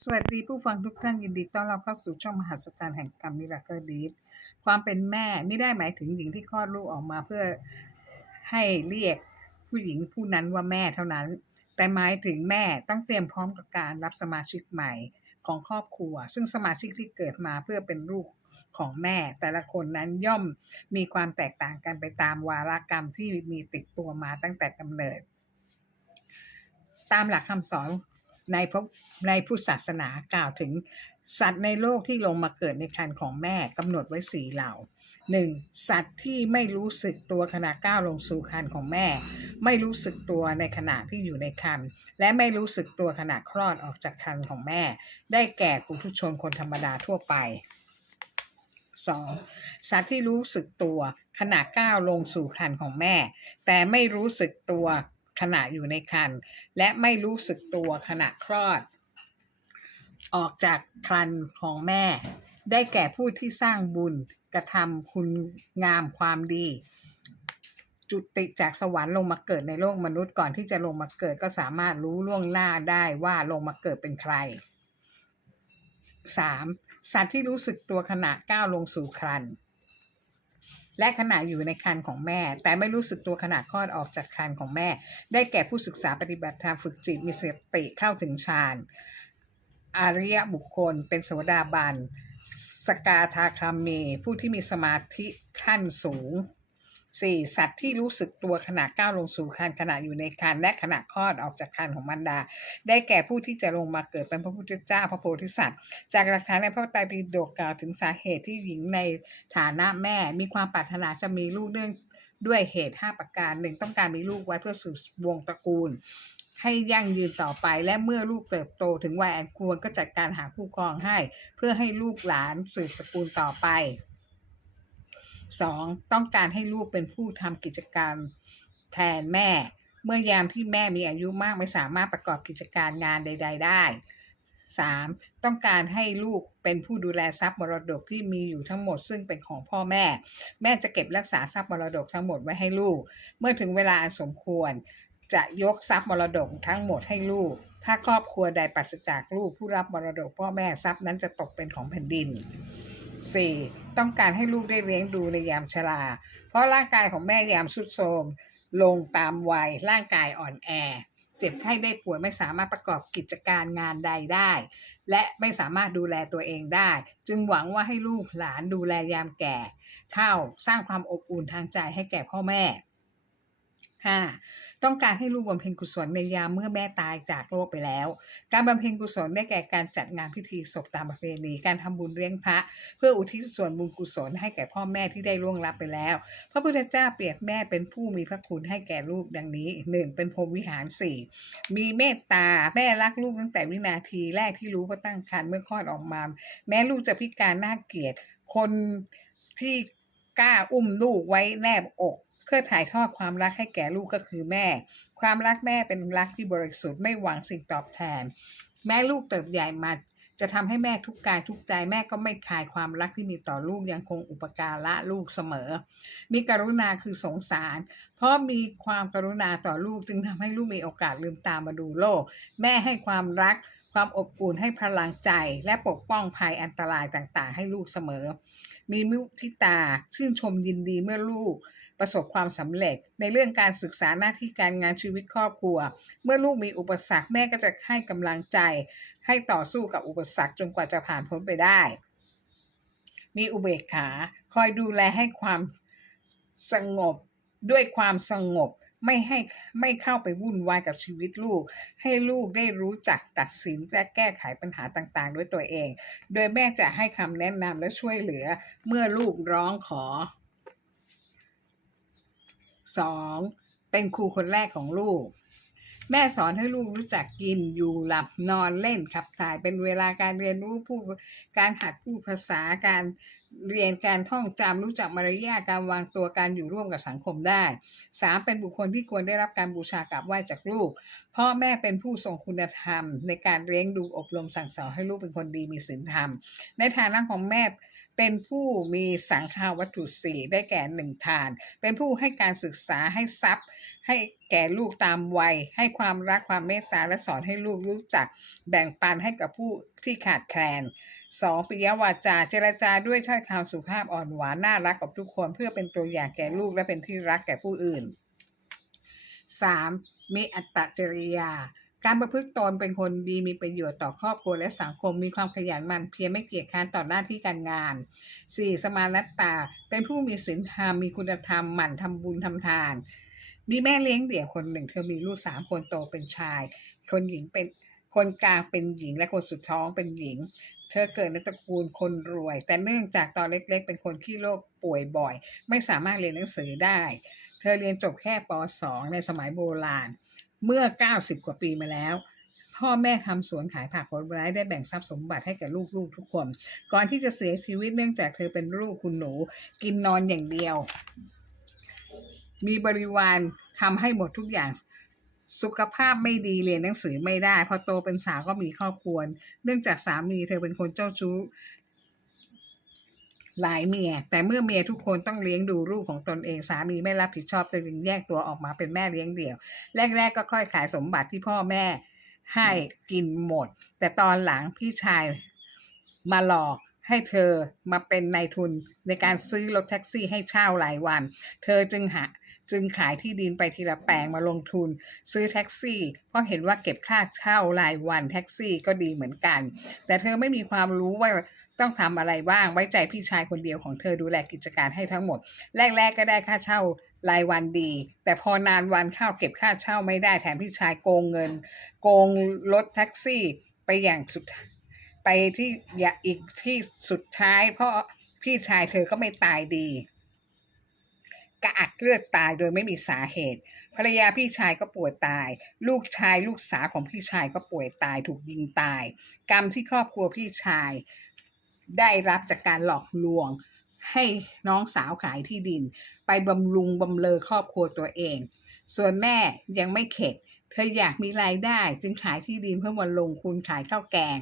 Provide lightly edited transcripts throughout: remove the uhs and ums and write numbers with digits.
สวัสดีผู้ฟังทุกท่านยินดีต้อนรับเข้าสู่ช่องมหัศจรรย์แห่งกรรม Miracle Deed ความเป็นแม่ไม่ได้หมายถึงหญิงที่คลอดลูกออกมาเพื่อให้เรียกผู้หญิงผู้นั้นว่าแม่เท่านั้นแต่หมายถึงแม่ต้องเตรียมพร้อมกับการรับสมาชิกใหม่ของครอบครัวซึ่งสมาชิกที่เกิดมาเพื่อเป็นลูกของแม่แต่ละคนนั้นย่อมมีความแตกต่างกันไปตามวาระกรรมที่มีติดตัวมาตั้งแต่กำเนิด ตามหลักคำสอนในพุทธศาสนากล่าวถึงสัตว์ในโลกที่ลงมาเกิดในครรภ์ของแม่กำหนดไว้สี่เหล่า 1. สัตว์ที่ไม่รู้สึกตัวขณะก้าวลงสู่ครรภ์ของแม่ไม่รู้สึกตัวในขณะที่อยู่ในครรภ์และไม่รู้สึกตัวขณะคลอดออกจากครรภ์ของแม่ได้แก่ปุถุชนคนธรรมดาทั่วไป 2. สัตว์ที่รู้สึกตัวขณะก้าวลงสู่ครรภ์ของแม่แต่ไม่รู้สึกตัวขณะอยู่ในครรภ์และไม่รู้สึกตัวขณะคลอดออกจากครรภ์ของแม่ได้แก่ผู้ที่สร้างบุญกระทำคุณงามความดีจุติจากสวรรค์ลงมาเกิดในโลกมนุษย์ก่อนที่จะลงมาเกิดก็สามารถรู้ล่วงหน้าได้ว่าลงมาเกิดเป็นใคร 3. สัตว์ที่รู้สึกตัวขณะก้าวลงสู่ครรภ์และขณะอยู่ในครรภ์ของแม่แต่ไม่รู้สึกตัวขณะคลอดออกจากครรภ์ของแม่ได้แก่ผู้ศึกษาปฏิบัติธรรมฝึกจิตมีสติเข้าถึงฌานอริยบุคคลเป็นโสดาบันสกทาคามีผู้ที่มีสมาธิขั้นสูง 4. สัตว์ที่รู้สึกตัวขณะก้าวลงสู่ครรภ์ขณะอยู่ในครรภ์และขณะคลอดออกจากครรภ์ของมารดาได้แก่ผู้ที่จะลงมาเกิดเป็นพระพุทธเจ้าพระโพธิสัตว์จากหลักฐานในพระไตรปิฎกกล่าวถึงสาเหตุที่หญิงในฐานะแม่มีความปรารถนาจะมีลูกเนื่องด้วยเหตุ5ประการ 1. ต้องการมีลูกไว้เพื่อสืบวงตระกูลให้ยั่งยืนต่อไปและเมื่อลูกเติบโตถึงวัยอันควรก็จัดการหาคู่ครองให้เพื่อให้ลูกหลานสืบสกุลต่อไป 2. ต้องการให้ลูกเป็นผู้ทำกิจกรรมแทนแม่เมื่อยามที่แม่มีอายุมากไม่สามารถประกอบกิจการงานใดๆได้ 3. ต้องการให้ลูกเป็นผู้ดูแลทรัพย์มรดกที่มีอยู่ทั้งหมดซึ่งเป็นของพ่อแม่แม่จะเก็บรักษาทรัพย์มรดกทั้งหมดไว้ให้ลูกเมื่อถึงเวลาอันสมควรจะยกทรัพย์มรดกทั้งหมดให้ลูกถ้าครอบครัวใดปราศจากลูกผู้รับมรดกพ่อแม่ทรัพย์นั้นจะตกเป็นของแผ่นดิน 4. ต้องการให้ลูกได้เลี้ยงดูในยามชราเพราะร่างกายของแม่ยามทรุดโทรมลงตามวัยร่างกายอ่อนแอเจ็บไข้ได้ป่วยไม่สามารถประกอบกิจการงานใดได้และไม่สามารถดูแลตัวเองได้จึงหวังว่าให้ลูกหลานดูแลยามแก่เฒ่าสร้างความอบอุ่นทางใจให้แก่พ่อแม่ 5. ต้องการให้ลูกบำเพ็ญกุศลในยามเมื่อแม่ตายจากโลกไปแล้วการบำเพ็ญกุศลได้แก่การจัดงานพิธีศพตามประเพณีการทำบุญเลี้ยงพระเพื่ออุทิศส่วนบุญกุศลให้แก่พ่อแม่ที่ได้ล่วงลับไปแล้วพระพุทธเจ้าเปรียบแม่เป็นผู้มีพระคุณให้แก่ลูกดังนี้ 1. เป็นพรหมวิหาร 4. มีเมตตาแม่รักลูกตั้งแต่วินาทีแรกที่รู้ว่าตั้งครรภ์เมื่อคลอดออกมาแม้ลูกจะพิการน่าเกลียดคนที่กล้าอุ้มลูกไว้แนบอกเพื่อถ่ายทอดความรักให้แก่ลูกก็คือแม่ความรักแม่เป็นรักที่บริสุทธิ์ไม่หวังสิ่งตอบแทนแม้ลูกเติบใหญ่มาจะทำให้แม่ทุกกายทุกใจแม่ก็ไม่คลายความรักที่มีต่อลูกยังคงอุปการะลูกเสมอมีกรุณาคือสงสารเพราะมีความกรุณาต่อลูกจึงทำให้ลูกมีโอกาสลืมตามาดูโลกแม่ให้ความรักความอบอุ่นให้พลังใจและปกป้องภัยอันตรายต่างๆให้ลูกเสมอมีมุทิตาชื่นชมยินดีเมื่อลูกประสบความสำเร็จในเรื่องการศึกษาหน้าที่การงานชีวิตครอบครัวเมื่อลูกมีอุปสรรคแม่ก็จะให้กำลังใจให้ต่อสู้กับอุปสรรคจนกว่าจะผ่านพ้นไปได้มีอุเบกขาคอยดูแลให้ความสงบด้วยความสงบไม่เข้าไปวุ่นวายกับชีวิตลูกให้ลูกได้รู้จักตัดสินและแก้ไขปัญหาต่างๆด้วยตัวเองโดยแม่จะให้คำแนะนำและช่วยเหลือเมื่อลูกร้องขอ 2. เป็นครูคนแรกของลูกแม่สอนให้ลูกรู้จักกินอยู่หลับนอนเล่นขับถ่ายเป็นเวลาการเรียนรู้การหัดพูดภาษาการเรียนการท่องจำรู้จักมารยาทการวางตัวการอยู่ร่วมกับสังคมได้ 3. เป็นบุคคลที่ควรได้รับการบูชากราบไหว้จากลูกพ่อแม่เป็นผู้ทรงคุณธรรมในการเลี้ยงดูอบรมสั่งสอนให้ลูกเป็นคนดีมีศีลธรรมในฐานะของแม่ เป็นผู้มีสังฆาวัตถุสี่ได้แก่หนึ่งทานเป็นผู้ให้การศึกษาให้ทรัพย์ให้แก่ลูกตามวัยให้ความรักความเมตตาและสอนให้ลูกรู้จักแบ่งปันให้กับผู้ที่ขาดแคลน2ปิยวาจาเจรจาด้วยถ้อยคำสุภาพอ่อนหวานน่ารักกับทุกคนเพื่อเป็นตัวอย่างแก่ลูกและเป็นที่รักแก่ผู้อื่น 3. มีอัตตจริยาการประพฤติตนเป็นคนดีมีประโยชน์ต่อครอบครัวและสังคมมีความขยันหมั่นเพียรไม่เกียจคร้านต่อหน้าที่การงาน 4. สมานัตตาเป็นผู้มีศีลธรรมมีคุณธรรมหมั่นทำบุญทำทานมีแม่เลี้ยงเดี่ยวคนหนึ่งเธอมีลูก3คนโตเป็นชายคนหญิงเป็นคนกลางเป็นหญิงและคนสุดท้องเป็นหญิงเธอเกิดในตระกูลคนรวยแต่เนื่องจากตอนเล็กๆเป็นคนขี้โรคป่วยบ่อยไม่สามารถเรียนหนังสือได้เธอเรียนจบแค่ป .2 ในสมัยโบราณเมื่อ90กว่าปีมาแล้วพ่อแม่ทำสวนขายผักผลไม้ได้แบ่งทรัพย์สมบัติให้แก่ลูกๆทุกคนก่อนที่จะเสียชีวิตเนื่องจากเธอเป็นลูกคุณหนูกินนอนอย่างเดียวมีบริวารทำให้หมดทุกอย่างสุขภาพไม่ดีเรียนหนังสือไม่ได้พอโตเป็นสาวก็มีครอบครัวเนื่องจากสามีเธอเป็นคนเจ้าชู้หลายเมียแต่เมื่อเมียทุกคนต้องเลี้ยงดูลูกของตนเองสามีไม่รับผิดชอบจึงแยกตัวออกมาเป็นแม่เลี้ยงเดี่ยวแรกๆก็ค่อยขายสมบัติที่พ่อแม่ให้กินหมดแต่ตอนหลังพี่ชายมาหลอกให้เธอมาเป็นนายทุนในการซื้อรถแท็กซี่ให้เช่ารายวันเธอจึงขายที่ดินไปทีละแปลงมาลงทุนซื้อแท็กซี่เพราะเห็นว่าเก็บค่าเช่ารายวันแท็กซี่ก็ดีเหมือนกันแต่เธอไม่มีความรู้ว่าต้องทำอะไรบ้างไว้ใจพี่ชายคนเดียวของเธอดูแลกิจการให้ทั้งหมดแรกๆก็ได้ค่าเช่ารายวันดีแต่พอนานวันเข้าเก็บค่าเช่าไม่ได้แถมพี่ชายโกงเงินโกงรถแท็กซี่ไปอย่างสุดไปที่อีกที่สุดท้ายเพราะพี่ชายเธอก็ไม่ตายดีกระอักเลือดตายโดยไม่มีสาเหตุภรรยาพี่ชายก็ป่วยตายลูกชายลูกสาวของพี่ชายก็ป่วยตายถูกยิงตายกรรมที่ครอบครัวพี่ชายได้รับจากการหลอกลวงให้น้องสาวขายที่ดินไปบำรุงบำเรอครอบครัวตัวเองส่วนแม่ยังไม่เข็ดเธออยากมีรายได้จึงขายที่ดินเพื่อมาลงทุนขายข้าวแกง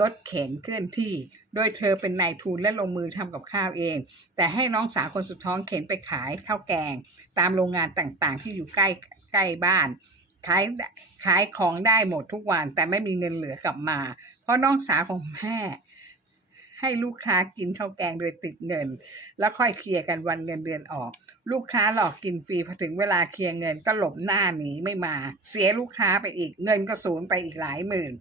รถเข็นเคลื่อนที่โดยเธอเป็นนายทุนและลงมือทำกับข้าวเองแต่ให้น้องสาวคนสุดท้องเข็นไปขายข้าวแกงตามโรงงานต่างๆที่อยู่ใกล้บ้านขายของได้หมดทุกวันแต่ไม่มีเงินเหลือกลับมาเพราะน้องสาวของแม่ให้ลูกค้ากินข้าวแกงโดยติดเงินแล้วค่อยเคลียร์กันวันเงินเดือนออกลูกค้าหลอกกินฟรีพอถึงเวลาเคลียร์เงินก็หลบหน้าหนีไม่มาเสียลูกค้าไปอีกเงินก็สูญไปอีกหลายหมื่น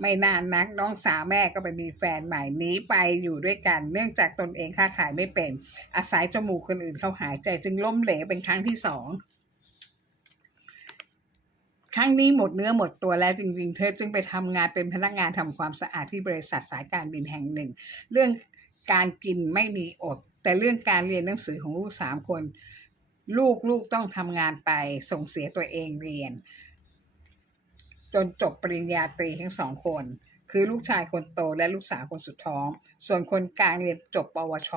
ไม่นานนักน้องสาวแม่ก็ไปมีแฟนใหม่หนีไปอยู่ด้วยกันเนื่องจากตนเองค้าขายไม่เป็นอาศัยจมูกคนอื่นเขาหายใจจึงล้มเหลวเป็นครั้งที่2ครั้งนี้หมดเนื้อหมดตัวแล้วจริงๆเธอจึงไปทำงานเป็นพนักงานทำความสะอาดที่บริษัทสายการบินแห่งหนึ่งเรื่องการกินไม่มีอดแต่เรื่องการเรียนหนังสือของลูก3คนลูกต้องทำงานไปส่งเสียตัวเองเรียนจนจบปริญญาตรีทั้ง2คนคือลูกชายคนโตและลูกสาวคนสุดท้องส่วนคนกลางเรียนจบปวช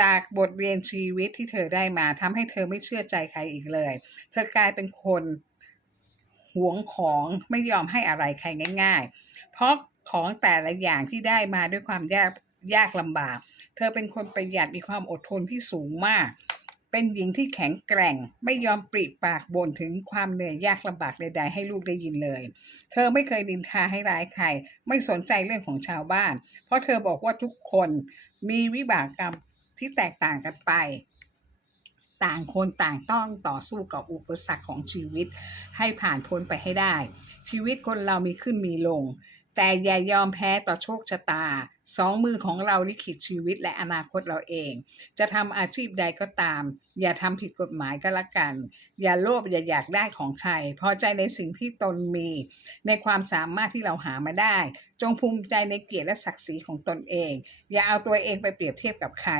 จากบทเรียนชีวิตที่เธอได้มาทำให้เธอไม่เชื่อใจใครอีกเลยเธอกลายเป็นคนหวงของไม่ยอมให้อะไรใครง่ายๆเพราะของแต่ละอย่างที่ได้มาด้วยความยากลำบากเธอเป็นคนประหยัดมีความอดทนที่สูงมากเป็นหญิงที่แข็งแกร่งไม่ยอมปริปากบ่นถึงความเหนื่อยยากลำบากใดๆให้ลูกได้ยินเลยเธอไม่เคยนินทาให้ร้ายใครไม่สนใจเรื่องของชาวบ้านเพราะเธอบอกว่าทุกคนมีวิบากกรรมที่แตกต่างกันไปต่างคนต่างต้องต่อสู้กับอุปสรรคของชีวิตให้ผ่านพ้นไปให้ได้ชีวิตคนเรามีขึ้นมีลงแต่อย่ายอมแพ้ต่อโชคชะตา2 มือของเราลิขิตชีวิตและอนาคตเราเองจะทำอาชีพใดก็ตามอย่าทำผิดกฎหมายก็แล้วกันอย่าโลภอย่าอยากได้ของใครพอใจในสิ่งที่ตนมีในความสามารถที่เราหามาได้จงภูมิใจในเกียรติและศักดิ์ศรีของตนเองอย่าเอาตัวเองไปเปรียบเทียบกับใคร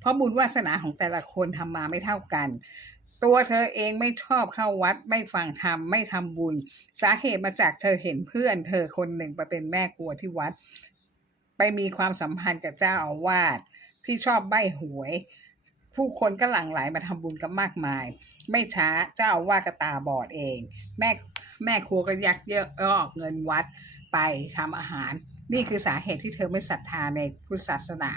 เพราะบุญวาสนาของแต่ละคนทำมาไม่เท่ากันตัวเธอเองไม่ชอบเข้าวัดไม่ฟังธรรมไม่ทำบุญสาเหตุมาจากเธอเห็นเพื่อนเธอคนหนึ่งไปเป็นแม่ครัวที่วัดไปมีความสัมพันธ์กับเจ้าอาวาสที่ชอบใบ้หวยผู้คนก็หลั่งไหลมาทำบุญกันมากมายไม่ช้าเจ้าอาวาสก็ตาบอดเองแม่ครัวก็ยักยอกเงินวัดไปทำอาหารนี่คือสาเหตุที่เธอไม่ศรัทธาในพุทธศาสนา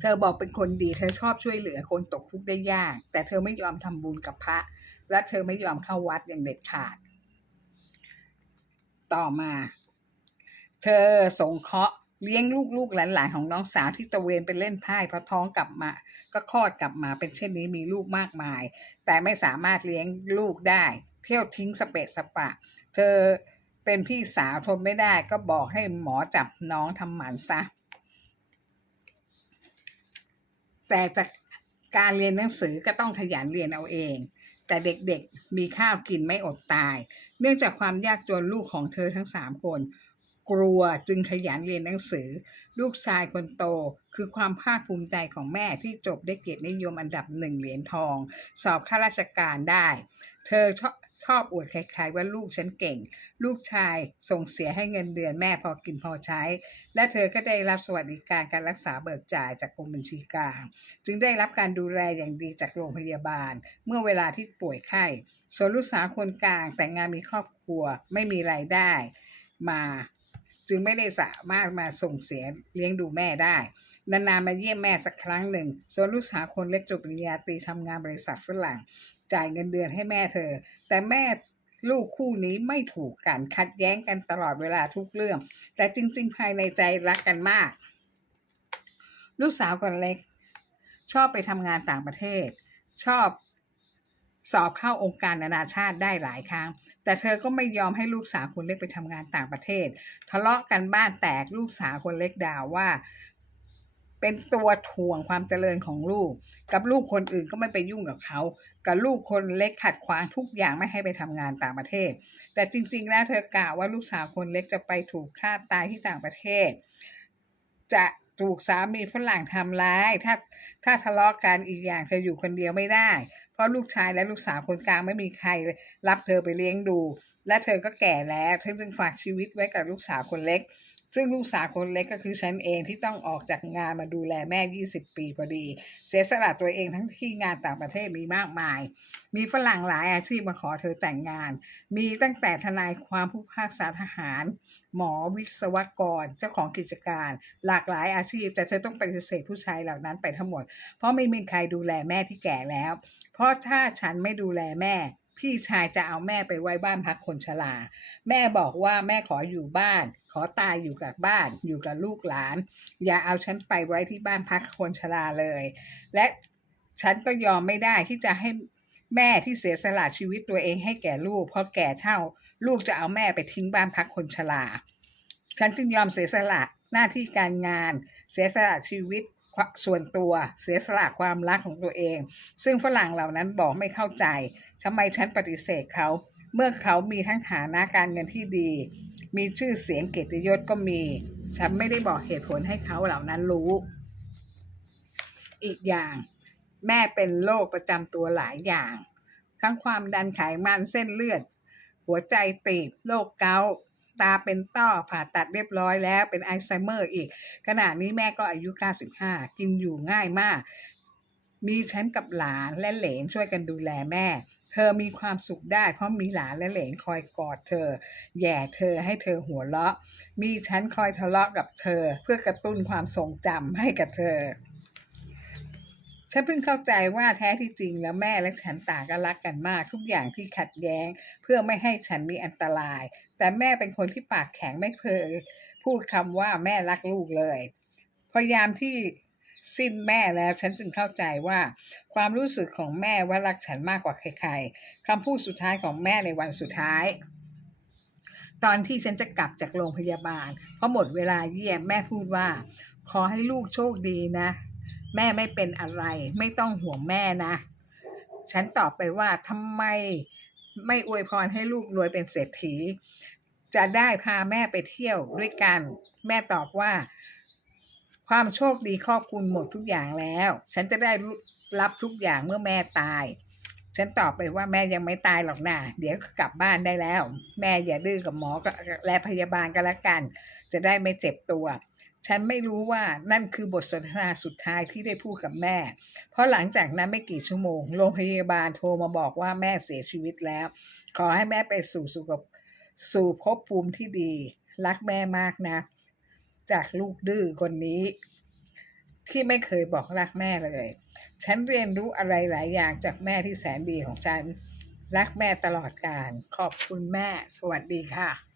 เธอบอกเป็นคนดีเธอชอบช่วยเหลือคนตกทุกข์ได้ยากแต่เธอไม่ยอมทำบุญกับพระและเธอไม่ยอมเข้าวัดอย่างเด็ดขาดต่อมาเธอสงเคราะห์เลี้ยงลูกๆหลานๆของน้องสาวที่ตระเวนไปเล่นไพ่พอท้องกลับมาก็คลอดกลับมาเป็นเช่นนี้มีลูกมากมายแต่ไม่สามารถเลี้ยงลูกได้เที่ยวทิ้งสเปะสปะเธอเป็นพี่สาวทนไม่ได้ก็บอกให้หมอจับน้องทำหมันซะ แต่จากการเรียนหนังสือก็ต้องขยันเรียนเอาเอง แต่เด็กๆมีข้าวกินไม่อดตาย เนื่องจากความยากจนลูกของเธอทั้ง3 คนกลัวจึงขยันเรียนหนังสือ ลูกชายคนโตคือความภาคภูมิใจของแม่ที่จบได้เกียรตินิยมอันดับ1เหรียญทองสอบข้าราชการได้เธอชอบอวดใครๆว่าลูกฉันเก่งลูกชายส่งเสียให้เงินเดือนแม่พอกินพอใช้และเธอก็ได้รับสวัสดิการการรักษาเบิกจ่ายจากกรมบัญชีกลางจึงได้รับการดูแลอย่างดีจากโรงพยาบาลเมื่อเวลาที่ป่วยไข้ส่วนลูกสาวคนกลางแต่งงานมีครอบครัวไม่มีรายได้มาจึงไม่ได้สามารถมาส่งเสียเลี้ยงดูแม่ได้นานๆมาเยี่ยมแม่สักครั้งหนึ่งส่วนลูกสาวคนเล็กจบปริญญาตรีทำงานบริษัทฝรั่งจ่ายเงินเดือนให้แม่เธอแต่แม่ลูกคู่นี้ไม่ถูกกันขัดแย้งกันตลอดเวลาทุกเรื่องแต่จริงๆภายในใจรักกันมากลูกสาวคนเล็กชอบไปทำงานต่างประเทศชอบสอบเข้าองค์การนานาชาติได้หลายครั้งแต่เธอก็ไม่ยอมให้ลูกสาวคนเล็กไปทำงานต่างประเทศทะเลาะกันบ้านแตกลูกสาวคนเล็กด่าว่าเป็นตัวถ่วงความเจริญของลูกกับลูกคนอื่นก็ไม่ไปยุ่งกับเขากับลูกคนเล็กขัดขวางทุกอย่างไม่ให้ไปทำงานต่างประเทศแต่จริงๆแล้วเธอกล่าวว่าลูกสาวคนเล็กจะไปถูกฆ่าตายที่ต่างประเทศจะถูกสามีฝรั่งทำร้ายถ้าทะเลาะกันอีกอย่างเธออยู่คนเดียวไม่ได้เพราะลูกชายและลูกสาวคนกลางไม่มีใครรับเธอไปเลี้ยงดูและเธอก็แก่แล้วเธอจึงฝากชีวิตไว้กับลูกสาวคนเล็กซึ่งลูกสาวคนเล็กก็คือฉันเองที่ต้องออกจากงานมาดูแลแม่20 ปีพอดีเสียสละตัวเองทั้งที่งานต่างประเทศมีมากมายมีฝรั่งหลายอาชีพมาขอเธอแต่งงานมีตั้งแต่ทนายความผู้พิพากษาทหารหมอวิศวกรเจ้าของกิจการหลากหลายอาชีพแต่เธอต้องปฏิเสธผู้ชายเหล่านั้นไปทั้งหมดเพราะไม่มีใครดูแลแม่ที่แก่แล้วเพราะถ้าฉันไม่ดูแลแม่พี่ชายจะเอาแม่ไปไว้บ้านพักคนชราแม่บอกว่าแม่ขออยู่บ้านขอตายอยู่กับบ้านอยู่กับลูกหลานอย่าเอาฉันไปไว้ที่บ้านพักคนชราเลยและฉันก็ยอมไม่ได้ที่จะให้แม่ที่เสียสละชีวิตตัวเองให้แก่ลูกเพราะแก่เท่าลูกจะเอาแม่ไปทิ้งบ้านพักคนชราฉันจึงยอมเสียสละหน้าที่การงานเสียสละชีวิตส่วนตัวเสียสละความรักของตัวเองซึ่งฝรั่งเหล่านั้นบอกไม่เข้าใจทำไมฉันปฏิเสธเขาเมื่อเขามีทั้งฐานะการเงินที่ดีมีชื่อเสียงเกียรติยศก็มีฉันไม่ได้บอกเหตุผลให้เขาเหล่านั้นรู้อีกอย่างแม่เป็นโรคประจำตัวหลายอย่างทั้งความดันไขมันเส้นเลือดหัวใจตีบโรคเกาต์ตาเป็นต้อผ่าตัดเรียบร้อยแล้วเป็นอัลไซเมอร์อีกขณะนี้แม่ก็อายุ95กินอยู่ง่ายมากมีฉันกับหลานและเหลนช่วยกันดูแลแม่เธอมีความสุขได้เพราะมีหลานและเหลนคอยกอดเธอแย่เธอให้เธอหัวเราะมีฉันคอยทะเลาะกับเธอเพื่อกระตุ้นความทรงจำให้กับเธอฉันเพิ่งเข้าใจว่าแท้ที่จริงแล้วแม่และฉันต่างกันรักกันมากทุกอย่างที่ขัดแย้งเพื่อไม่ให้ฉันมีอันตรายแต่แม่เป็นคนที่ปากแข็งไม่เคยพูดคำว่าแม่รักลูกเลยพยายามที่สิ้นแม่แล้วฉันจึงเข้าใจว่าความรู้สึกของแม่ว่ารักฉันมากกว่าใครๆคำพูดสุดท้ายของแม่ในวันสุดท้ายตอนที่ฉันจะกลับจากโรงพยาบาลเพราะหมดเวลาเยี่ยมแม่พูดว่าขอให้ลูกโชคดีนะแม่ไม่เป็นอะไรไม่ต้องห่วงแม่นะฉันตอบไปว่าทำไมไม่อวยพรให้ลูกรวยเป็นเศรษฐีจะได้พาแม่ไปเที่ยวด้วยกันแม่ตอบว่าความโชคดีครอบคลุมหมดทุกอย่างแล้วฉันจะได้รับทุกอย่างเมื่อแม่ตายฉันตอบไปว่าแม่ยังไม่ตายหรอกนะเดี๋ยวกลับบ้านได้แล้วแม่อย่าดื้อกับหมอและพยาบาลกันละกันจะได้ไม่เจ็บตัวฉันไม่รู้ว่านั่นคือบทสนทนาสุดท้ายที่ได้พูดกับแม่เพราะหลังจากนั้นไม่กี่ชั่วโมงโรงพยาบาลโทรมาบอกว่าแม่เสียชีวิตแล้วขอให้แม่ไปสู่ภพภูมิที่ดีรักแม่มากนะจากลูกดื้อคนนี้ ที่ไม่เคยบอกรักแม่เลย ฉันเรียนรู้อะไรหลายอย่างจากแม่ที่แสนดีของฉันรักแม่ตลอดกาลขอบคุณแม่สวัสดีค่ะ